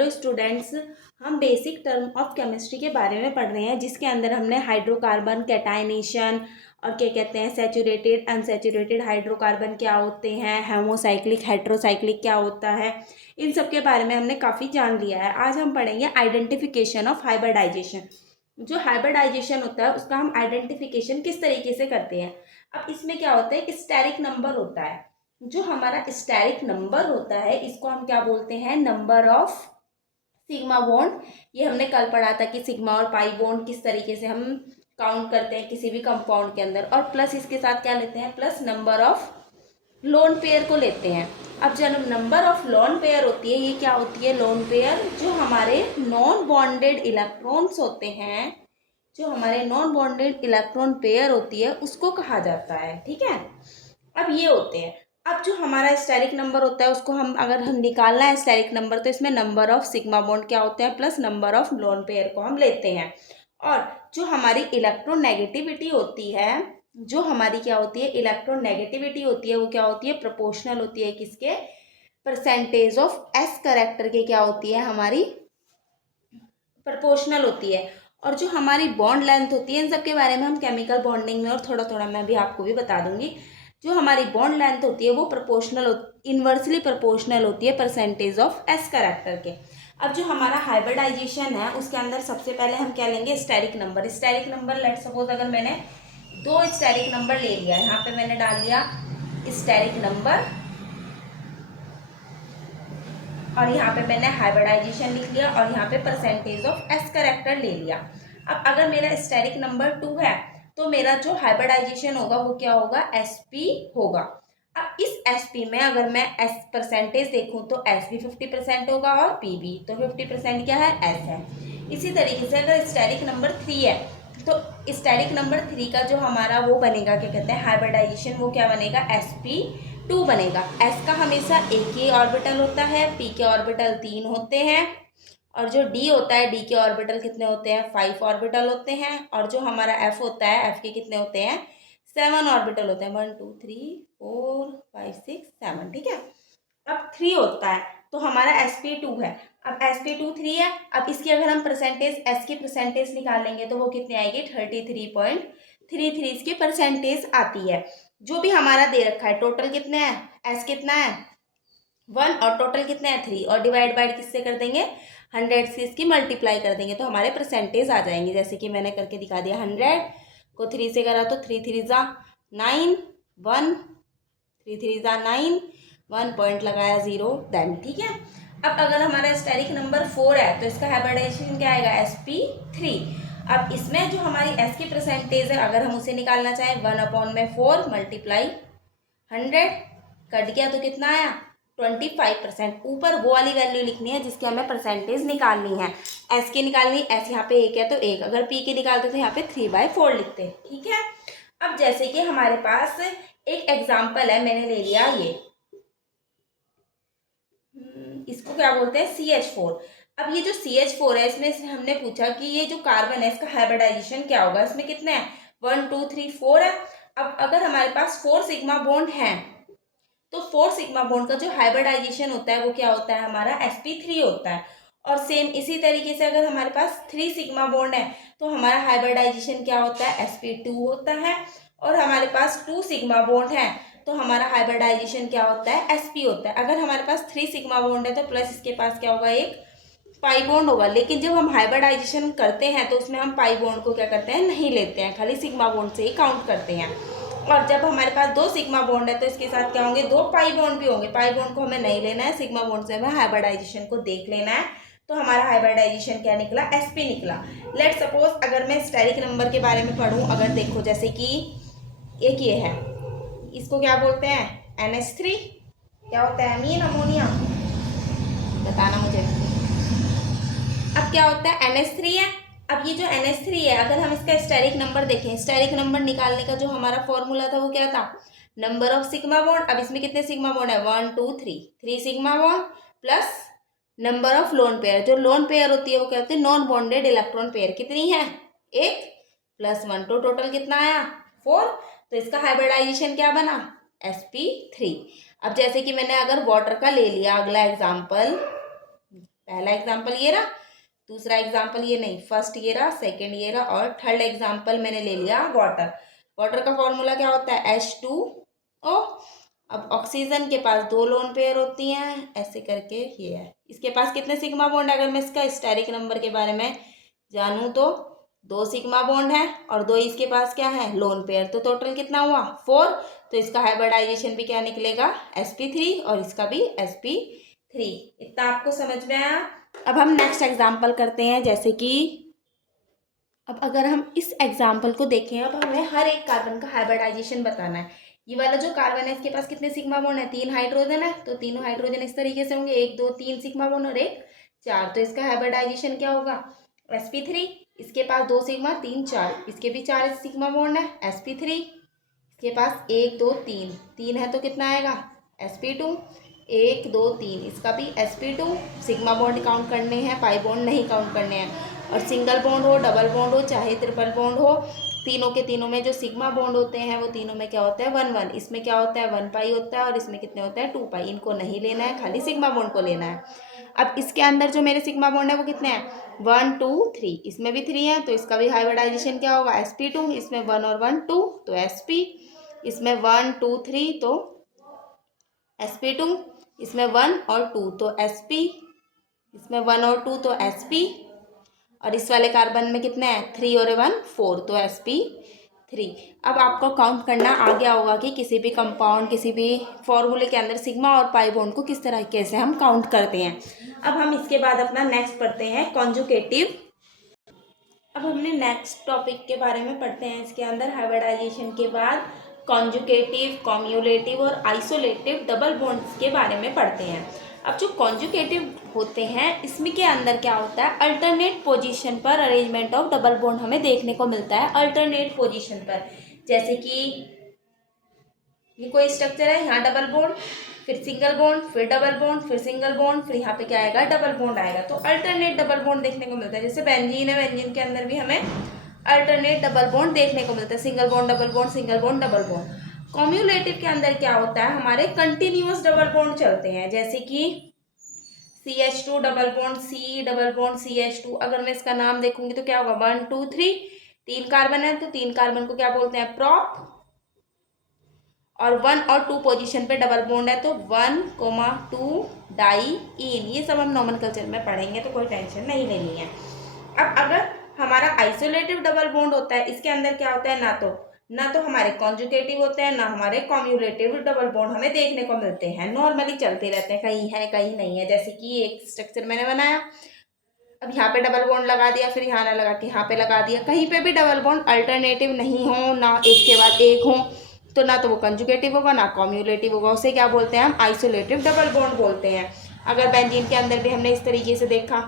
Hello students, हम basic term of chemistry के बारे में पढ़ रहे हैं जिसके अंदर हमने हाइड्रोकार्बन, कैटाइनेशन और क्या कहते हैं सैचुरेटेड, अनसैचुरेटेड हाइड्रोकार्बन क्या होते हैं, होमोसाइक्लिक, हेट्रोसाइक्लिक क्या होता है, इन सब के बारे में हमने काफ़ी जान लिया है। आज हम पढ़ेंगे आइडेंटिफिकेशन ऑफ हाइब्रिडाइजेशन। जो हाइब्रिडाइजेशन होता है उसका हम आइडेंटिफिकेशन किस तरीके से करते हैं। अब इसमें क्या होता है, स्टेरिक नंबर होता है। जो हमारा स्टेरिक नंबर होता है इसको हम क्या बोलते हैं, नंबर ऑफ सिग्मा बॉन्ड। ये हमने कल पढ़ा था कि सिग्मा और पाई बॉन्ड किस तरीके से हम काउंट करते हैं किसी भी कंपाउंड के अंदर, और प्लस इसके साथ क्या लेते हैं, plus number of lone pair को लेते हैं। अब जब नंबर ऑफ लोन पेयर होती है, ये क्या होती है, लोन पेयर जो हमारे नॉन बॉन्डेड इलेक्ट्रॉन्स होते हैं, जो हमारे नॉन बॉन्डेड इलेक्ट्रॉन पेयर होती है उसको कहा जाता है। ठीक है, अब ये होते हैं। अब जो हमारा स्टेरिक नंबर होता है उसको हम निकालना है स्टेरिक नंबर, तो इसमें नंबर ऑफ सिग्मा बॉन्ड क्या होते हैं plus number of lone pair को हम लेते हैं। और जो हमारी इलेक्ट्रोनेगेटिविटी होती है, जो हमारी क्या होती है, इलेक्ट्रोनेगेटिविटी होती है, वो क्या होती है, प्रोपोर्शनल होती है किसके, परसेंटेज ऑफ एस करेक्टर के क्या होती है, हमारी प्रोपोर्शनल होती है। और जो हमारी बॉन्ड लेंथ होती है, इन सब के बारे में हम केमिकल बॉन्डिंग में और थोड़ा थोड़ा मैं भी आपको भी बता दूंगी। जो हमारी बॉन्ड लेंथ होती है वो प्रोपोर्शनल, इन्वर्सली प्रोपोर्शनल होती है परसेंटेज ऑफ एस करेक्टर के। अब जो हमारा हाइब्रिडाइजेशन है उसके अंदर सबसे पहले हम क्या लेंगे, steric number. Steric number, let suppose अगर मैंने 2 स्टेरिक नंबर ले लिया, यहाँ पे मैंने डाल लिया स्टेरिक नंबर और यहाँ पे मैंने हाइब्रिडाइजेशन लिख लिया और यहाँ पे परसेंटेज ऑफ एस करेक्टर ले लिया। अब अगर मेरा स्टेरिक नंबर 2 है तो मेरा जो हाइब्रिडाइजेशन होगा वो क्या होगा, sp होगा। अब इस sp में अगर मैं s परसेंटेज देखूं तो s भी 50% होगा और p भी, तो 50% क्या है, s है। इसी तरीके से अगर स्टेरिक नंबर 3 है तो स्टेरिक नंबर 3 का जो हमारा वो बनेगा, क्या कहते हैं, हाइब्रिडाइजेशन, वो क्या बनेगा, sp2 बनेगा। s का हमेशा एक ही ऑर्बिटल होता है, p के ऑर्बिटल 3 होते हैं, और जो d होता है, d के ऑर्बिटल कितने होते हैं, 5 ऑर्बिटल होते हैं, और जो हमारा f होता है, f के कितने होते हैं, 7 ऑर्बिटल होते हैं, 1 2 3 4 5 6 7। ठीक है, अब 3 होता है तो हमारा sp2 है। अब sp2 3 है, अब इसकी अगर हम परसेंटेज, s की परसेंटेज निकालेंगे तो वो कितनी आएगी, 33.33 इसकी परसेंटेज आती है। जो भी हमारा दे रखा है, टोटल कितने हैं, s कितना है 1 और टोटल कितने हैं 3, और डिवाइड बाय किससे कर देंगे, 100 से इसकी मल्टीप्लाई कर देंगे तो हमारे परसेंटेज आ जाएंगे। जैसे कि मैंने करके दिखा दिया, 100 को 3 से करा तो 3 3 जा 9 1, 3 3 जा 9, 1 पॉइंट लगाया 0 देन। ठीक है, अब अगर हमारा स्टेरिक नंबर 4 है तो इसका हाइब्रिडाइजेशन क्या आएगा, sp3। अब इसमें जो हमारी s की परसेंटेज है अगर हम उसे निकालना चाहें, 1/4 मल्टीप्लाई 100 कट गया तो कितना आया, 25%। ऊपर वो वाली वैल्यू लिखनी है जिसकी हमें परसेंटेज निकालनी है। s की निकालनी, s यहाँ पे 1 है तो 1, अगर p की निकालते तो यहाँ पे 3/4 लिखते हैं। ठीक है, अब जैसे कि हमारे पास एक एग्जाम्पल है, मैंने ले लिया ये, इसको क्या बोलते हैं, CH4। अब ये जो CH4 है इसमें हमने पूछा कि ये जो कार्बन है इसका हाइब्रिडाइजेशन क्या होगा, इसमें कितने हैं, 1 2 3 4 है। अब अगर हमारे पास 4 सिग्मा बॉन्ड है तो 4 सिग्मा बॉन्ड का जो हाइब्रिडाइजेशन होता है वो क्या होता है, हमारा sp3 होता है। और सेम इसी तरीके से अगर हमारे पास 3 सिग्मा बॉन्ड है तो हमारा हाइब्रिडाइजेशन क्या होता है, sp2 होता है। और हमारे पास 2 सिग्मा बॉन्ड है तो हमारा हाइब्रिडाइजेशन क्या होता है, sp होता है। अगर हमारे पास 3 सिग्मा बॉन्ड है तो प्लस इसके पास क्या होगा, एक पाई बॉन्ड होगा। लेकिन जब हम हाइब्रिडाइजेशन करते हैं तो उसमें हम पाई बॉन्ड को क्या करते हैं, नहीं लेते हैं, खाली सिग्मा बॉन्ड से ही काउंट करते हैं। और जब हमारे पास 2 सिग्मा बॉन्ड है तो इसके साथ क्या होंगे, 2 पाई बॉन्ड भी होंगे। पाई बॉन्ड को हमें नहीं लेना है, सिग्मा बॉन्ड से हमें हाइब्रिडाइजेशन को देख लेना है। तो हमारा हाइब्रिडाइजेशन क्या निकला, sp निकला। लेट सपोज अगर मैं स्टेरिक नंबर के बारे में पढ़ूँ, अगर देखो जैसे कि एक ये है, इसको क्या बोलते हैं, NH3, क्या होता है, अमीन अमोनिया, बताना मुझे। अब क्या होता है, NH3 है। अब ये जो NH3 है अगर हम इसका स्टेरिक नंबर देखें, स्टेरिक नंबर निकालने का जो हमारा फॉर्मूला था वो क्या था, नंबर ऑफ सिग्मा बॉन्ड। अब इसमें कितने सिग्मा बॉन्ड है, 1 2 3 sigma bond plus number of lone pair. जो लोन पेयर होती है वो क्या होती है, नॉन बॉन्डेड इलेक्ट्रॉन पेयर, कितनी है, 1 प्लस 1, तो टोटल कितना आया 4। तो इसका हाइब्रिडाइजेशन क्या बना, sp3। अब जैसे कि मैंने अगर वाटर का ले लिया, अगला एग्जाम्पल, पहला एग्जाम्पल ये रहा, दूसरा एग्जाम्पल ये नहीं, फर्स्ट ये रहा, सेकेंड ये रहा, और थर्ड एग्जाम्पल मैंने ले लिया वाटर। वाटर का फॉर्मूला क्या होता है, H2O। अब ऑक्सीजन के पास 2 लोन पेयर होती हैं, ऐसे करके ये है। इसके पास कितने सिग्मा बॉन्ड है, अगर मैं इसका स्टेरिक नंबर के बारे में जानूँ तो 2 सिग्मा बॉन्ड है, और 2 इसके पास क्या है, लोन पेयर। तो टोटल कितना हुआ, 4। तो इसका हाइब्रिडाइजेशन भी क्या निकलेगा, sp3, और इसका भी sp3। इतना आपको समझ में आया। अब हम नेक्स्ट एग्जाम्पल करते हैं, जैसे कि अब अगर हम इस एग्जाम्पल को देखें, अब हमें हर एक कार्बन का हाइब्रिडाइजेशन बताना है। ये वाला जो कार्बन है इसके पास कितने सिग्मा बॉन्ड है, 3 हाइड्रोजन है, तो तीनों हाइड्रोजन इस तरीके से होंगे, 1 2 3 सिग्मा बॉन्ड और 1 4। तो इसका हाइब्रिडाइजेशन क्या होगा, sp3। इसके पास 2 सिग्मा 3 4, इसके भी 4 सिग्मा बॉन्ड है, sp3। इसके पास 1 2 3 3 है, तो कितना आएगा, sp2। 1 2 3, इसका भी sp2। सिग्मा बॉन्ड काउंट करने हैं, पाई बॉन्ड नहीं काउंट करने हैं। और सिंगल बॉन्ड हो, डबल बॉन्ड हो, चाहे ट्रिपल बॉन्ड हो, तीनों के तीनों में जो सिग्मा बॉन्ड होते हैं वो तीनों में क्या होता है, 1 1। इसमें क्या होता है, 1 पाई होता है, और इसमें कितने होते हैं, 2 पाई। इनको नहीं लेना है, खाली सिग्मा बॉन्ड को लेना है। अब इसके अंदर जो मेरे सिग्मा बॉन्ड है वो कितने हैं, 1 2 3। इसमें भी 3 है, तो इसका भी हाइब्रिडाइजेशन क्या होगा, sp2। इसमें 1 और 1 2, तो sp। इसमें 1 2 3, तो sp2। इसमें 1 और 2, तो sp। इसमें 1 और 2, तो sp। और इस वाले कार्बन में कितने हैं, 3 और 1 4, तो sp3। अब आपको काउंट करना आ गया होगा कि किसी भी कंपाउंड, किसी भी फॉर्मूले के अंदर सिग्मा और पाई बॉन्ड को किस तरीके से हम काउंट करते हैं। अब हम इसके बाद अपना नेक्स्ट पढ़ते हैं, कॉन्जुगेटिव। अब हमने नेक्स्ट टॉपिक के बारे में पढ़ते हैं, इसके अंदर हाइब्रिडाइजेशन के बाद कॉन्जुगेटिव, कॉम्युलेटिव और आइसोलेटिव डबल बॉन्ड्स के बारे में पढ़ते हैं। अब जो कॉन्जुगेटिव होते हैं इसमें के अंदर क्या होता है, अल्टरनेट पोजीशन पर अरेंजमेंट ऑफ डबल बॉन्ड हमें देखने को मिलता है, अल्टरनेट पोजीशन पर। जैसे कि ये कोई स्ट्रक्चर है, यहाँ डबल बॉन्ड, फिर सिंगल बॉन्ड, फिर डबल बॉन्ड, फिर सिंगल बॉन्ड, फिर यहाँ पे क्या आएगा, डबल बॉन्ड आएगा। तो अल्टरनेट डबल बॉन्ड देखने को मिलता है। जैसे बेंजीन है, बेंजीन के अंदर भी हमें अल्टरनेट डबल बॉन्ड देखने को मिलता है, single bond double bond, single bond double bond. Cumulative के अंदर क्या होता है, हमारे कंटिन्यूअस डबल बॉन्ड चलते हैं। जैसे कि CH2 double bond, C double bond CH2। अगर मैं इसका नाम देखूंगी तो क्या होगा, 1 2 3, 3 कार्बन है, तो 3 कार्बन को क्या बोलते हैं, प्रॉप। और 1 और 2 पोजीशन पे डबल बॉन्ड है, तो 1 2 डाई इन। ये सब हम नॉमेनक्लेचर में पढ़ेंगे, तो कोई टेंशन नहीं लेनी है। अब अगर हमारा आइसोलेटिव डबल बॉन्ड होता है, इसके अंदर क्या होता है, ना तो हमारे कॉन्जुगेटिव होते हैं, ना हमारे कॉम्युलेटिव डबल बॉन्ड हमें देखने को मिलते हैं। नॉर्मली चलते रहते हैं, कहीं है कहीं नहीं है। जैसे कि एक स्ट्रक्चर मैंने बनाया, अब यहाँ पे डबल बॉन्ड लगा दिया, फिर यहाँ ना लगा के यहाँ पे लगा दिया। कहीं पे भी डबल बॉन्ड अल्टरनेटिव नहीं हो, ना एक के बाद एक हो, तो ना तो वो कंजुगेटिव होगा ना कॉम्युलेटिव होगा। उसे क्या बोलते हैं हम, आइसोलेटिव डबल बॉन्ड बोलते हैं। अगर बेंजीन के अंदर भी हमने इस तरीके से देखा,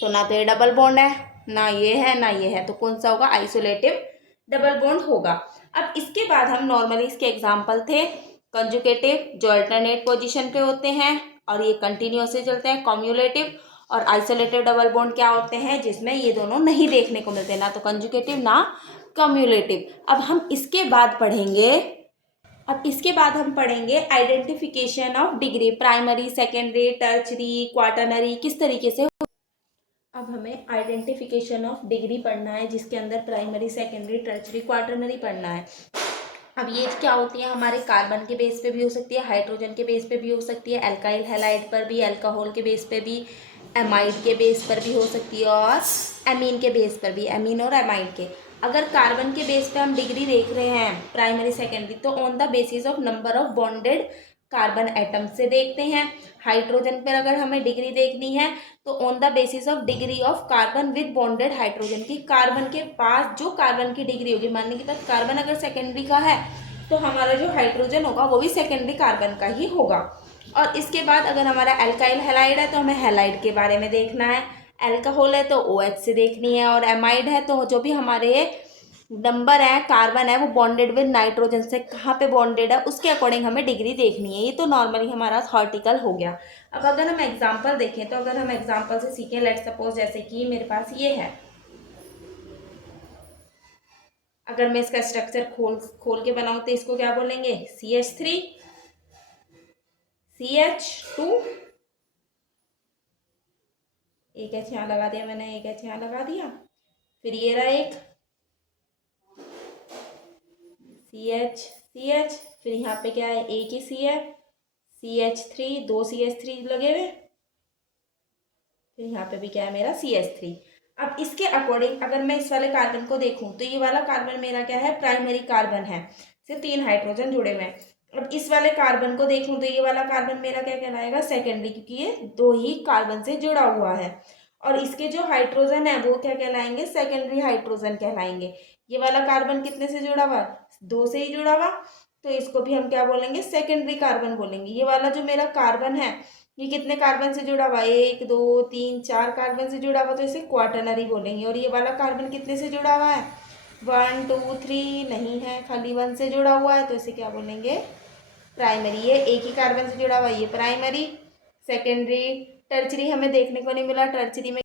तो ना तो ये डबल बॉन्ड है, ना ये है, ना ये है, तो कौन सा होगा, आइसोलेटिव डबल बॉन्ड होगा। अब इसके बाद हम नॉर्मली इसके एग्जाम्पल थे, कंजुगेटिव जो अल्टरनेट पोजिशन पे होते हैं और ये कंटिन्यूअसली चलते हैं, कॉम्युलेटिव और आइसोलेटिव डबल बॉन्ड क्या होते हैं, जिसमें ये दोनों नहीं देखने को मिलते, ना तो कंजुगेटिव ना कम्युलेटिव। अब हम इसके बाद पढ़ेंगे, identification of degree, primary, secondary, tertiary, quaternary, किस तरीके से। अब हमें आइडेंटिफिकेशन ऑफ डिग्री पढ़ना है, जिसके अंदर प्राइमरी, सेकेंडरी, टर्चरी, क्वाटरनरी पढ़ना है। अब ये क्या होती है, हमारे कार्बन के बेस पे भी हो सकती है, हाइड्रोजन के बेस पे भी हो सकती है, एल्काइल हैलाइड पर भी, अल्कोहल के बेस पे भी, एमाइड के बेस पर भी हो सकती है, और एमीन के बेस पर भी, एमीन और एमाइड के। अगर कार्बन के बेस पे हम डिग्री देख रहे हैं प्राइमरी सेकेंडरी, तो on the basis of number of bonded carbon atom से देखते हैं। हाइड्रोजन पर अगर हमें डिग्री देखनी है तो on the basis of degree of carbon with bonded hydrogen की, कार्बन के पास जो कार्बन की डिग्री होगी, मानने की बात कार्बन अगर सेकेंडरी का है तो हमारा जो हाइड्रोजन होगा वो भी सेकेंडरी कार्बन का ही होगा। और इसके बाद अगर हमारा एल्काइल हैलाइड है तो हमें हैलाइड के बारे में देखना है, अल्कोहल है तो OH से देखनी है, और एमाइड है तो जो भी हमारे नंबर है कार्बन है वो बॉन्डेड विद नाइट्रोजन से कहाँ पे बॉन्डेड है उसके अकॉर्डिंग हमें डिग्री देखनी है। ये तो नॉर्मली हमारा थॉर्टिकल हो गया। अब अगर हम एग्जांपल देखें, तो अगर हम एग्जांपल से सीखें, लेट सपोज जैसे कि मेरे पास ये है, अगर मैं इसका स्ट्रक्चर खोल के बनाऊं तो इसको क्या बोलेंगे, CH3 CH2 एक एच यहाँ लगा दिया मैंने, एक एच यहाँ लगा दिया। फिर ये रहा एक CH, फिर यहाँ पे क्या है, एक ही C है, CH3, 2 CH3 लगे हुए, फिर यहाँ पे भी क्या है मेरा CH3। अब इसके अकॉर्डिंग अगर मैं इस वाले कार्बन को देखूं तो ये वाला कार्बन मेरा क्या है, प्राइमरी कार्बन है, से 3 हाइड्रोजन जुड़े हुए हैं। अब इस वाले कार्बन को देखूं तो ये वाला कार्बन मेरा क्या कहलाएगा, सेकेंडरी, क्योंकि ये 2 ही कार्बन से जुड़ा हुआ है। और इसके जो हाइड्रोजन है वो क्या कहलाएंगे, सेकेंडरी हाइड्रोजन कहलाएंगे। ये वाला कार्बन कितने से जुड़ा हुआ, 2 से ही जुड़ा हुआ, तो इसको भी हम क्या बोलेंगे, सेकेंडरी कार्बन बोलेंगे। ये वाला जो मेरा कार्बन है ये कितने कार्बन से जुड़ा हुआ, 1 2 3 4 कार्बन से जुड़ा हुआ, तो इसे क्वाटरनरी बोलेंगे। और ये वाला कार्बन कितने से जुड़ा हुआ है, 1 2 3 नहीं है, खाली 1 से जुड़ा हुआ है, तो इसे क्या बोलेंगे, प्राइमरी। ये एक ही कार्बन से जुड़ा हुआ है, ये प्राइमरी। सेकेंडरी टर्चरी हमें देखने को नहीं मिला, टर्चरी में